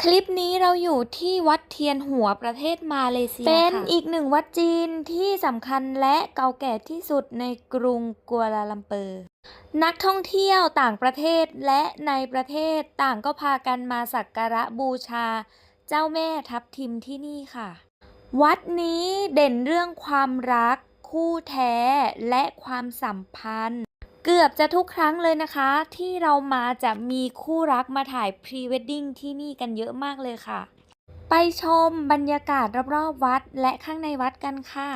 คลิปนี้เราอยู่ที่วัดเทียนหัวประเทศมาเลเซีย เป็นอีกหนึ่งวัดจีนที่สำคัญและเก่าแก่ที่สุดในกรุงกัวลาลัมเปอร์ นักท่องเที่ยวต่างประเทศและในประเทศต่างก็พากันมาสักการะบูชา เจ้าแม่ทับทิมที่นี่ค่ะ วัดนี้เด่นเรื่องความรัก คู่แท้และความสัมพันธ์ เกือบจะทุกครั้งเลยนะคะ ที่เรามาจะมีคู่รักมาถ่ายพรีเวดดิ้งที่นี่กันเยอะมากเลยค่ะ ไปชมบรรยากาศรอบๆวัดและข้างในวัดกันค่ะ